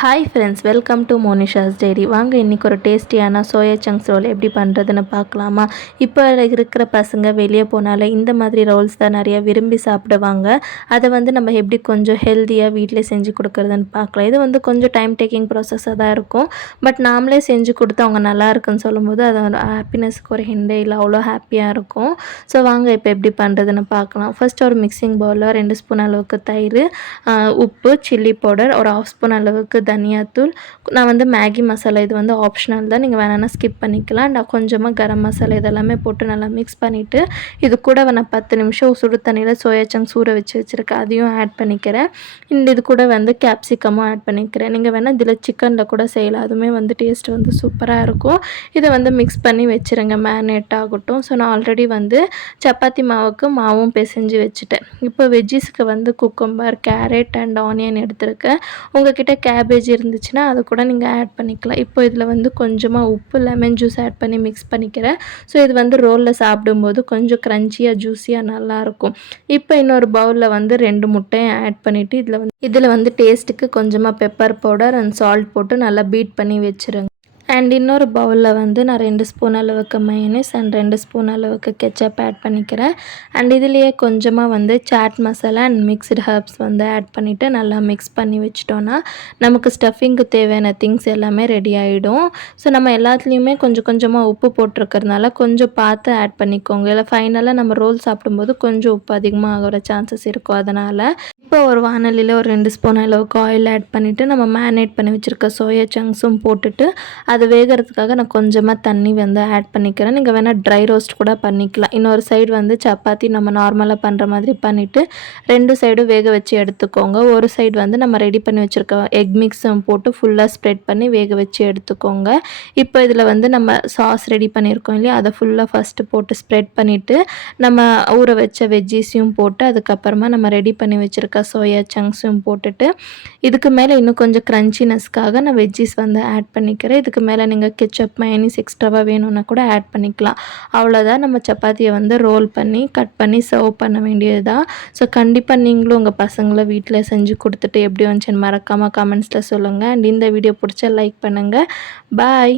Hi friends, welcome to Monisha's diary. வாங்க இன்றைக்கி ஒரு டேஸ்டியான சோயா சங்க்ஸ் ரோல் எப்படி பண்ணுறதுன்னு பார்க்கலாமா. இப்போ இருக்கிற பசங்க வெளியே போனாலே இந்த மாதிரி ரோல்ஸ் தான் நிறையா விரும்பி சாப்பிடுவாங்க. அதை நம்ம எப்படி கொஞ்சம் ஹெல்த்தியாக வீட்டிலே செஞ்சு கொடுக்குறதுன்னு பார்க்கலாம். இது கொஞ்சம் டைம் டேக்கிங் ப்ராசஸாக தான் இருக்கும். பட் நாமளே செஞ்சு கொடுத்து அவங்க நல்லா இருக்குன்னு சொல்லும்போது அதோட ஹாப்பினஸ்க்கு ஒரு ஹிண்டே இல்லை, அவ்வளோ ஹாப்பியாக இருக்கும். ஸோ வாங்க இப்போ எப்படி பண்ணுறதுன்னு பார்க்கலாம். ஃபர்ஸ்ட் ஒரு மிக்சிங் பவுலில் 2 ஸ்பூன் அளவுக்கு தயிர், உப்பு, சில்லி பவுடர், ஒரு 1/2 ஸ்பூன் அளவுக்கு தனியாத்தூள், நான் மேகி மசாலா, இது ஆப்ஷனல் தான், நீங்கள் வேணான்னா ஸ்கிப் பண்ணிக்கலாம். நான் கொஞ்சமாக கரம் மசாலா இதெல்லாமே போட்டு நல்லா மிக்ஸ் பண்ணிவிட்டு இது கூட நான் 10 நிமிஷம் சுடு தண்ணியில் சோயா சங்க்ஸ் ஊற வச்சுருக்கேன், அதையும் ஆட் பண்ணிக்கிறேன். இது கூட கேப்சிகமும் ஆட் பண்ணிக்கிறேன். நீங்கள் வேணால் இதில் சிக்கனில் கூட செய்யலாம், அதுவுமே டேஸ்ட் சூப்பராக இருக்கும். இதை மிக்ஸ் பண்ணி வச்சுருங்க, மேரினேட் ஆகட்டும். ஸோ நான் ஆல்ரெடி சப்பாத்தி மாவுக்கு மாவும் பிசைஞ்சு வச்சுட்டேன். இப்போ வெஜ்ஜீஸ்க்கு குக்கும்பர், கேரட் அண்ட் ஆனியன் எடுத்துருக்கேன். உங்கள்கிட்ட கேபேஜ் இருந்துச்சுன்னா அதை கூட நீங்கள் ஆட் பண்ணிக்கலாம். இப்போ இதில் கொஞ்சமாக உப்பு, லெமன் ஜூஸ் ஆட் பண்ணி மிக்ஸ் பண்ணிக்கிறேன். ஸோ இது ரோலில் சாப்பிடும்போது கொஞ்சம் க்ரன்ச்சியாக ஜூஸியாக நல்லாயிருக்கும். இப்போ இன்னொரு பவுலில் 2 முட்டையும் ஆட் பண்ணிவிட்டு இதில் டேஸ்ட்டுக்கு கொஞ்சமாக பெப்பர் பவுடர் அண்ட் சால்ட் போட்டு நல்லா பீட் பண்ணி வச்சுருங்க. அண்ட் இன்னொரு பவுலில் நான் 2 ஸ்பூன் அளவுக்கு மயோனைஸ் அண்ட் 2 ஸ்பூன் அளவுக்கு கெச்சப் ஆட் பண்ணிக்கிறேன். அண்ட் இதுலேயே கொஞ்சமாக chaat masala and mixed herbs add பண்ணிவிட்டு நல்லா மிக்ஸ் பண்ணி வச்சிட்டோன்னா நமக்கு ஸ்டஃபிங்க்கு தேவையான திங்ஸ் எல்லாமே ரெடி ஆகிடும். ஸோ நம்ம எல்லாத்துலேயுமே கொஞ்சம் கொஞ்சமாக உப்பு போட்டிருக்கிறதுனால கொஞ்சம் பார்த்து ஆட் பண்ணிக்கோங்க. இல்லை ஃபைனலாக நம்ம ரோல் சாப்பிடும்போது கொஞ்சம் உப்பு அதிகமாக ஆகிற சான்சஸ் இருக்கும். அதனால் இப்போ ஒரு வானலியில் ஒரு 2 ஸ்பூன் அளவுக்கு ஆயில் ஆட் பண்ணிவிட்டு நம்ம மேரினேட் பண்ணி வச்சுருக்க சோயா சங்க்ஸும் போட்டுட்டு அது வேகிறதுக்காக நான் கொஞ்சமாக தண்ணி ஆட் பண்ணிக்கிறேன். நீங்கள் வேணால் ட்ரை ரோஸ்ட் கூட பண்ணிக்கலாம். இன்னொரு சைடு சப்பாத்தி நம்ம நார்மலாக பண்ணுற மாதிரி பண்ணிவிட்டு 2 சைடும் வேக வச்சு எடுத்துக்கோங்க. ஒரு சைடு நம்ம ரெடி பண்ணி வச்சுருக்க எக் மிக்ஸும் போட்டு ஃபுல்லாக ஸ்ப்ரெட் பண்ணி வேக வச்சு எடுத்துக்கோங்க. இப்போ இதில் நம்ம சாஸ் ரெடி பண்ணியிருக்கோம் இல்லையா, அதை ஃபுல்லாக ஃபஸ்ட்டு போட்டு ஸ்ப்ரெட் பண்ணிவிட்டு நம்ம ஊற வச்ச வெஜ்ஜீஸையும் போட்டு அதுக்கப்புறமா நம்ம ரெடி பண்ணி வச்சுருக்க சோயா சங்க்ஸும் போட்டுட்டு இதுக்கு மேலே இன்னும் கொஞ்சம் க்ரன்ச்சினஸ்க்காக நான் வெஜ்ஜீஸ் ஆட் பண்ணிக்கிறேன். இதுக்கு மேலே நீங்கள் கெச்சப், மயோனைஸ் எக்ஸ்ட்ராவாக வேணும்னா கூட ஆட் பண்ணிக்கலாம். அவ்வளோதான், நம்ம சப்பாத்தியை ரோல் பண்ணி கட் பண்ணி சர்வ் பண்ண வேண்டியது தான். ஸோ கண்டிப்பாக நீங்களும் உங்கள் பசங்களை வீட்டில் செஞ்சு கொடுத்துட்டு எப்படி வந்துச்சுன்னு மறக்காமல் கமெண்ட்ஸில் சொல்லுங்கள். அண்ட் இந்த வீடியோ பிடிச்சா லைக் பண்ணுங்கள். பாய்.